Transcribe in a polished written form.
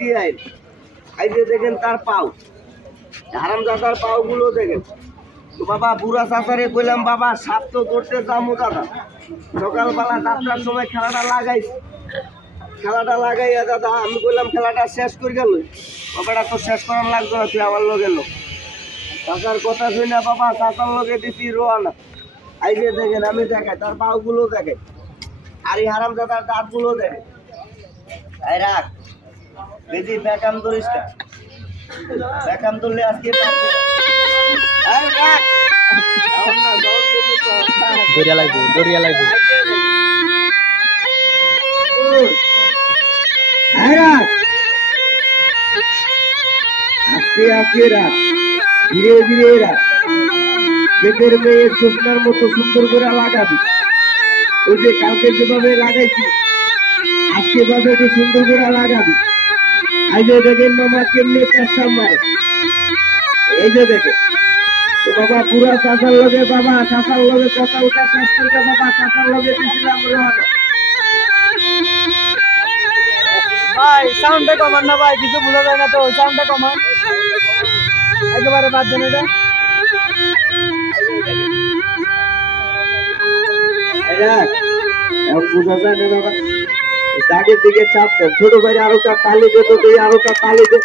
দিয়ে আইন। এই যে দেখেন তার পাও, হারামজাদার পাও গুলো দেখেন। তো বাবা বুড়া চাচারে কইলাম বাবা সাপ তো ধরতে যাবো দাদা, সকালবেলা 4টার সময় খেলাটা লাগাইয়া দাদা আমি কইলাম খেলাটা শেষ করে গেল। বাবাটা তো শেষ করার লাগতো না, তুই আমার লগে লো। চাচার কথা শুই না বাবা, চাচার লগে দিছি রোয়ানা। এই যে দেখেন আমি দেখাই তার পাও গুলো দেখে, আর এই হারামজাদার দাঁত গুলো দেখে। এই রাখ বেশি ব্যাকাম ধরিস না, ব্যাকাম ধরলে আজকে দরিয়া লাগবো। আস্তে আস্তে রাখ, ধীরে ধীরে রাখ। পেটের মেয়ে শুকনার মতো সুন্দর করে লাগাবি। ওই যে কালকে যেভাবে লাগাইছি আজকে ভাবে একটু সুন্দর করে লাগাবি। এই যে দেখেন মামা কেমনি চেষ্টা মারে, এই যে দেখে। তো বাবা পুরা চাচার লগে, বাবা চাচার লগে কথা উঠা শেষ করতে বাবা চাচার লগে দিয়েছিলাম রোহানা। ভাই সাউন্ডটা কমান না ভাই, কিছু বোঝা যায় না তো, সাউন্ডটা কমান একেবারে বাদ দেন এটা। এখন বোঝা যায় না বাবা, দাগের দিকে চাপ দেন। ছোট ভাই আরো কাপ তালি দে, তো আরো কাপ তালি দে।